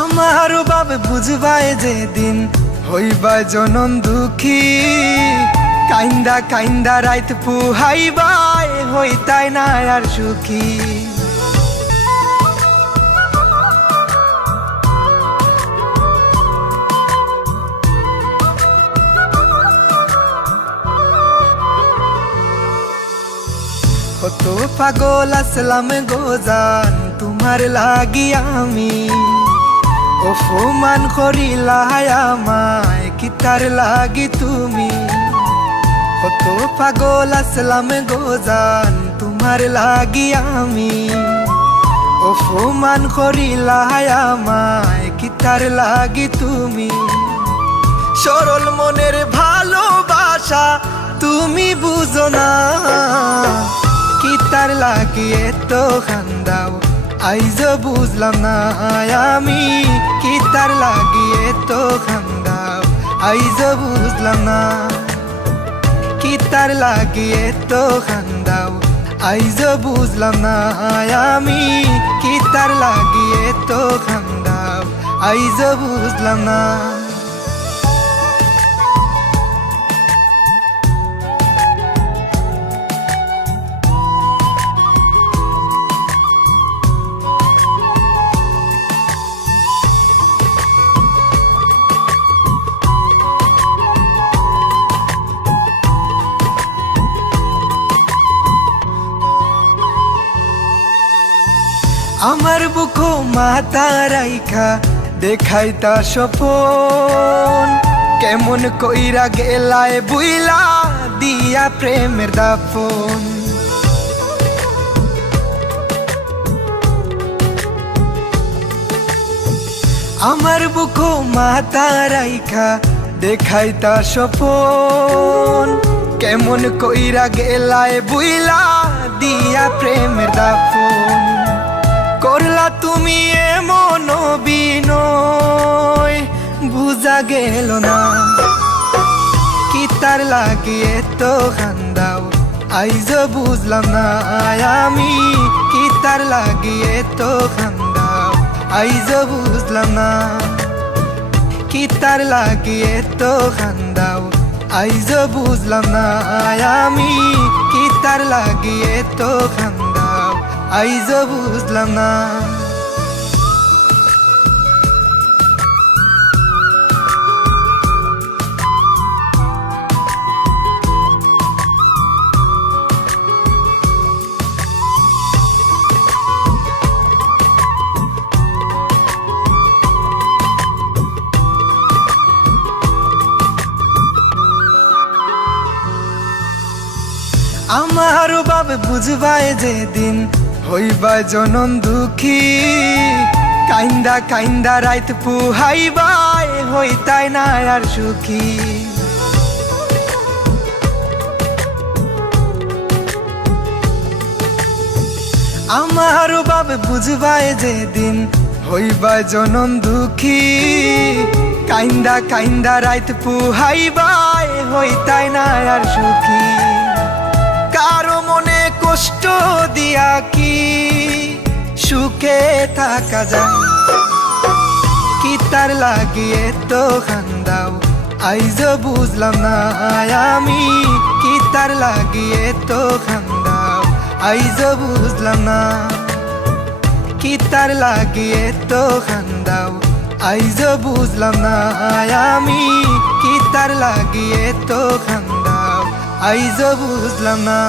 আমার বাবে বুঝবাই যেদিন হইবা জনম দুঃখী, কাইন্দা কাইন্দা রাইত পুহাইবাই হইতাই না আর সুখী। কত পাগল আসলাম গোজান তোমার লাগি আমি, অপমান করিলাই আমায় কিতার লাগি তুমি। কত পাগল আসলাম গোজান তোমার লাগি আমি, অপমান করিলাই আমায় কিতার লাগি তুমি। সরল মনের ভালোবাসা তুমি বুঝো না, কিতার লাগি এত খান্দাও আইজ বুঝলাম না আমি। কিতার লাগি এত খান্দাও আইজ বুঝলাম না, কিতার লাগি এত খান্দাও আইজ বুঝলাম না আমি। কিতার লাগি এত খান্দাও আইজ বুঝলাম না। আমার বুকো মাথা রাইখা দেখাইতা স্বপন, কেমন কইরা গেলায় বুইলা দিয়া প্রেমের দাফন। আমার বুকো মাথা রাইখা দেখাইতা স্বপন, কেমন কইরা গেলায় বুইলা দিয়া প্রেমের দাফন। করলা তুমি এমন বিনয় বুঝা গেল না, কিতার লাগি এত খান্দাও আইজ বুঝলাম না আমি। কিতার লাগি এত খান্দাও আইজ বুঝলাম না, কিতার লাগি এত খান্দাও আইজ বুঝলাম না আমি। কিতার লাগি এত খান্দাও আইজ বুঝলাম না। আমার বাবে বুঝবাই যেদিন হইবা জনম দুঃখী, কাইন্দা কাইন্দা রাইত পুহাইবাই হইতাই না আর সুখী। আমার বাবে বুঝবাই যেদিন হইবা জনম দুঃখী, কাইন্দা কাইন্দা রাইত পুহাইবাই হইতাই না আর সুখী। কারো মনে কষ্ট দিয়া কি সুখে থাকা যায়, কিতার লাগি এত খান্দাও আইজ বুঝলাম না আমি। কিতার লাগি এত খান্দাও আইজ বুঝলাম না, কিতার লাগি এত খান্দাও আইজ বুঝলাম না আমি। কিতার লাগি এত খান্দাও আইজ বুঝলাম না।